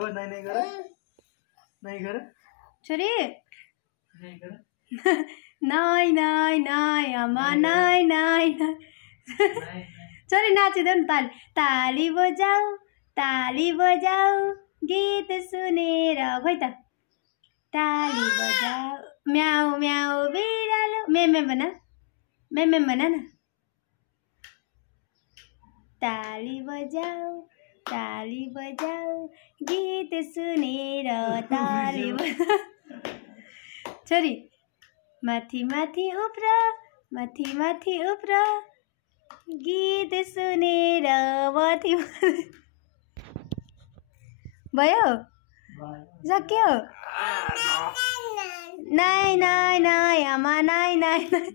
अब नाइ नाइ गर छोरी नाइ गर नाइ नाइ नाइ आमा नाइ नाइ नाइ छोरी नाचिदेऊ न ताली बजाऊ गीत सुनेर खोइ त ताली बजाऊ म्याउ म्याउ बिरालो मेमे भन न ताली बजाऊ गीत सुनेर ताली बजाऊ छोरी माथि माथि उफ्र गीत सुनेर माथि भयो सक्यो नाइ नाइ नाइ आमा नाइ नाइ नाइ